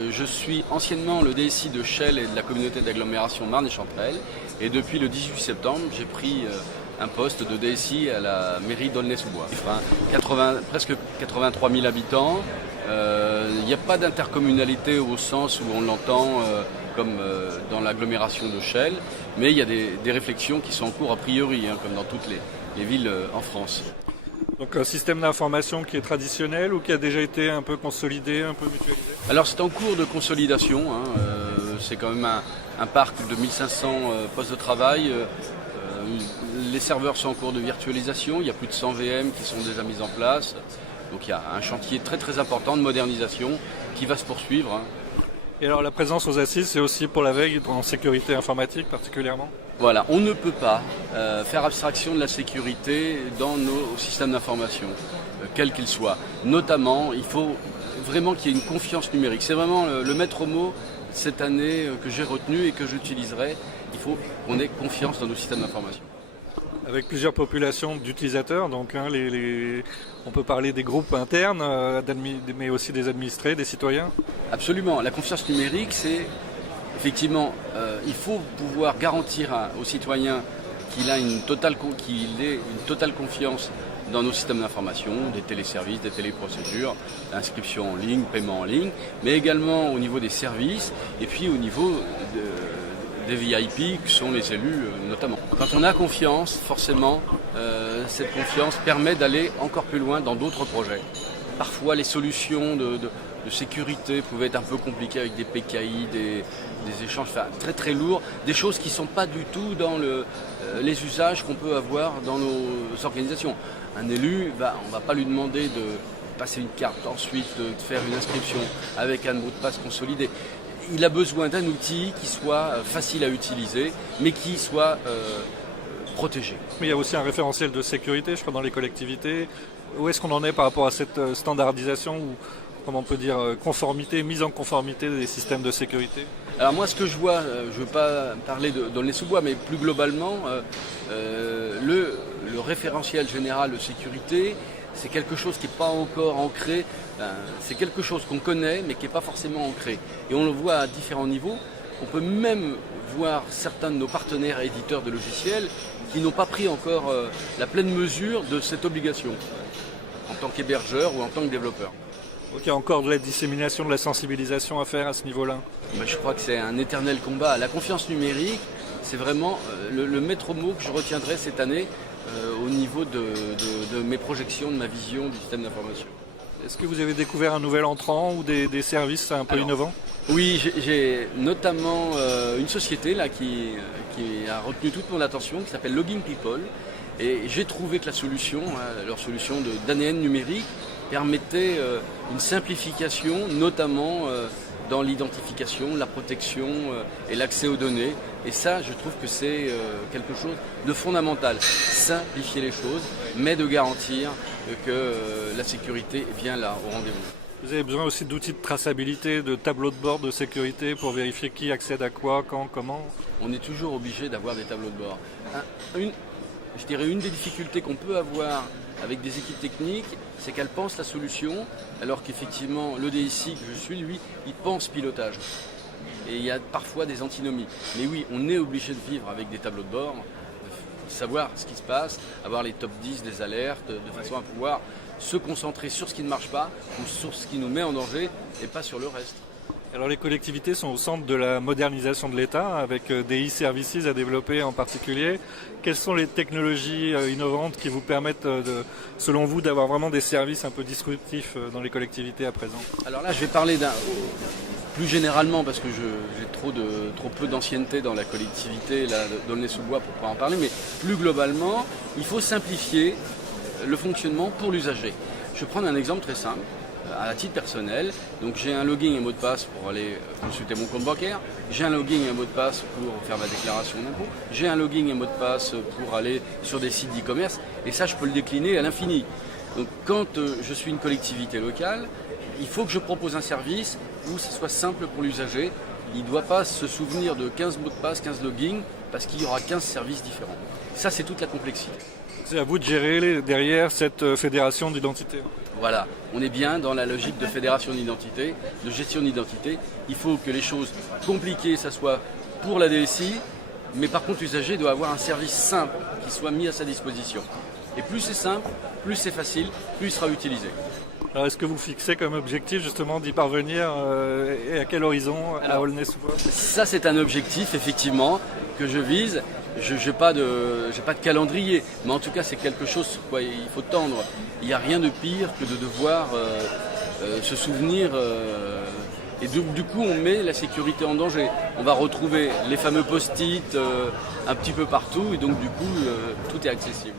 Je suis anciennement le DSI de Shell et de la communauté d'agglomération Marne et Chanterelle, et depuis le 18 septembre, j'ai pris un poste de DSI à la mairie d'Aulnay-sous-Bois. Presque 83 000 habitants. Il n'y a pas d'intercommunalité au sens où on l'entend comme dans l'agglomération de Shell, mais il y a des réflexions qui sont en cours a priori, comme dans toutes les villes en France. Donc un système d'information qui est traditionnel ou qui a déjà été un peu consolidé, un peu mutualisé? Alors c'est en cours de consolidation, c'est quand même un parc de 1500 postes de travail. Les serveurs sont en cours de virtualisation, il y a plus de 100 VM qui sont déjà mis en place. Donc il y a un chantier très très important de modernisation qui va se poursuivre. Et alors la présence aux assises, c'est aussi pour la veille en sécurité informatique particulièrement? Voilà, on ne peut pas faire abstraction de la sécurité dans nos systèmes d'information, quels qu'ils soient. Notamment, il faut vraiment qu'il y ait une confiance numérique. C'est vraiment le maître mot cette année que j'ai retenu et que j'utiliserai. Il faut qu'on ait confiance dans nos systèmes d'information. Avec plusieurs populations d'utilisateurs, donc on peut parler des groupes internes, mais aussi des administrés, des citoyens. Absolument. La confiance numérique, c'est effectivement, il faut pouvoir garantir aux citoyens qu'il ait une totale confiance dans nos systèmes d'information, des téléservices, des téléprocédures, inscription en ligne, paiement en ligne, mais également au niveau des services et puis au niveau des VIP qui sont les élus notamment. Quand on a confiance, forcément, cette confiance permet d'aller encore plus loin dans d'autres projets. Parfois, les solutions de sécurité pouvaient être un peu compliquées avec des PKI, des échanges très très lourds, des choses qui ne sont pas du tout dans les usages qu'on peut avoir dans nos organisations. Un élu, on ne va pas lui demander de passer une carte, ensuite de faire une inscription avec un mot de passe consolidé. Il a besoin d'un outil qui soit facile à utiliser, mais qui soit protégé. Mais il y a aussi un référentiel de sécurité, je crois, dans les collectivités. Où est-ce qu'on en est par rapport à cette standardisation ou, comment on peut dire, mise en conformité des systèmes de sécurité? Alors moi, ce que je vois, je ne veux pas parler d'Aulnay-sous-Bois, mais plus globalement, le référentiel général de sécurité, c'est quelque chose qui n'est pas encore ancré, c'est quelque chose qu'on connaît mais qui n'est pas forcément ancré. Et on le voit à différents niveaux. On peut même voir certains de nos partenaires éditeurs de logiciels qui n'ont pas pris encore la pleine mesure de cette obligation, en tant qu'hébergeur ou en tant que développeur. Donc il y a encore de la dissémination, de la sensibilisation à faire à ce niveau-là? Je crois que c'est un éternel combat. La confiance numérique, c'est vraiment le maître mot que je retiendrai cette année au niveau de mes projections, de ma vision du système d'information. Est-ce que vous avez découvert un nouvel entrant ou des services un peu innovants? Oui, j'ai notamment une société là, qui a retenu toute mon attention, qui s'appelle Logging People. Et j'ai trouvé que leur solution d'ADN numérique, permettait une simplification, notamment dans l'identification, la protection et l'accès aux données. Et ça, je trouve que c'est quelque chose de fondamental. Simplifier les choses, mais de garantir que la sécurité est bien là, au rendez-vous. Vous avez besoin aussi d'outils de traçabilité, de tableaux de bord de sécurité pour vérifier qui accède à quoi, quand, comment? On est toujours obligé d'avoir des tableaux de bord. Je dirais une des difficultés qu'on peut avoir avec des équipes techniques, c'est qu'elles pensent la solution, alors qu'effectivement le DSI que je suis, lui, il pense pilotage. Et il y a parfois des antinomies. Mais oui, on est obligé de vivre avec des tableaux de bord, de savoir ce qui se passe, avoir les top 10 des alertes, de façon à pouvoir se concentrer sur ce qui ne marche pas ou sur ce qui nous met en danger et pas sur le reste. Alors les collectivités sont au centre de la modernisation de l'État, avec des e-services à développer en particulier. Quelles sont les technologies innovantes qui vous permettent, selon vous, d'avoir vraiment des services un peu disruptifs dans les collectivités à présent? Alors là, je vais parler plus généralement, parce que j'ai trop peu d'ancienneté dans la collectivité d'Aulnay-sous-Bois pour pouvoir en parler, mais plus globalement, il faut simplifier le fonctionnement pour l'usager. Je vais prendre un exemple très simple. À titre personnel, donc j'ai un login et un mot de passe pour aller consulter mon compte bancaire, j'ai un login et un mot de passe pour faire ma déclaration d'impôt, j'ai un login et un mot de passe pour aller sur des sites d'e-commerce, et ça je peux le décliner à l'infini. Donc quand je suis une collectivité locale, il faut que je propose un service où ce soit simple pour l'usager. Il ne doit pas se souvenir de 15 mots de passe, 15 logins, parce qu'il y aura 15 services différents. Ça c'est toute la complexité. C'est à vous de gérer derrière cette fédération d'identité. Voilà, on est bien dans la logique de fédération d'identité, de gestion d'identité. Il faut que les choses compliquées, ça soit pour la DSI, mais par contre l'usager doit avoir un service simple qui soit mis à sa disposition. Et plus c'est simple, plus c'est facile, plus il sera utilisé. Alors est-ce que vous fixez comme objectif justement d'y parvenir et à quel horizon à Aulnay-sous-Bois? Ça c'est un objectif effectivement que je vise. Je n'ai pas de calendrier, mais en tout cas c'est quelque chose quoi, il faut tendre. Il n'y a rien de pire que de devoir se souvenir et du coup on met la sécurité en danger. On va retrouver les fameux post-it un petit peu partout et donc du coup tout est accessible.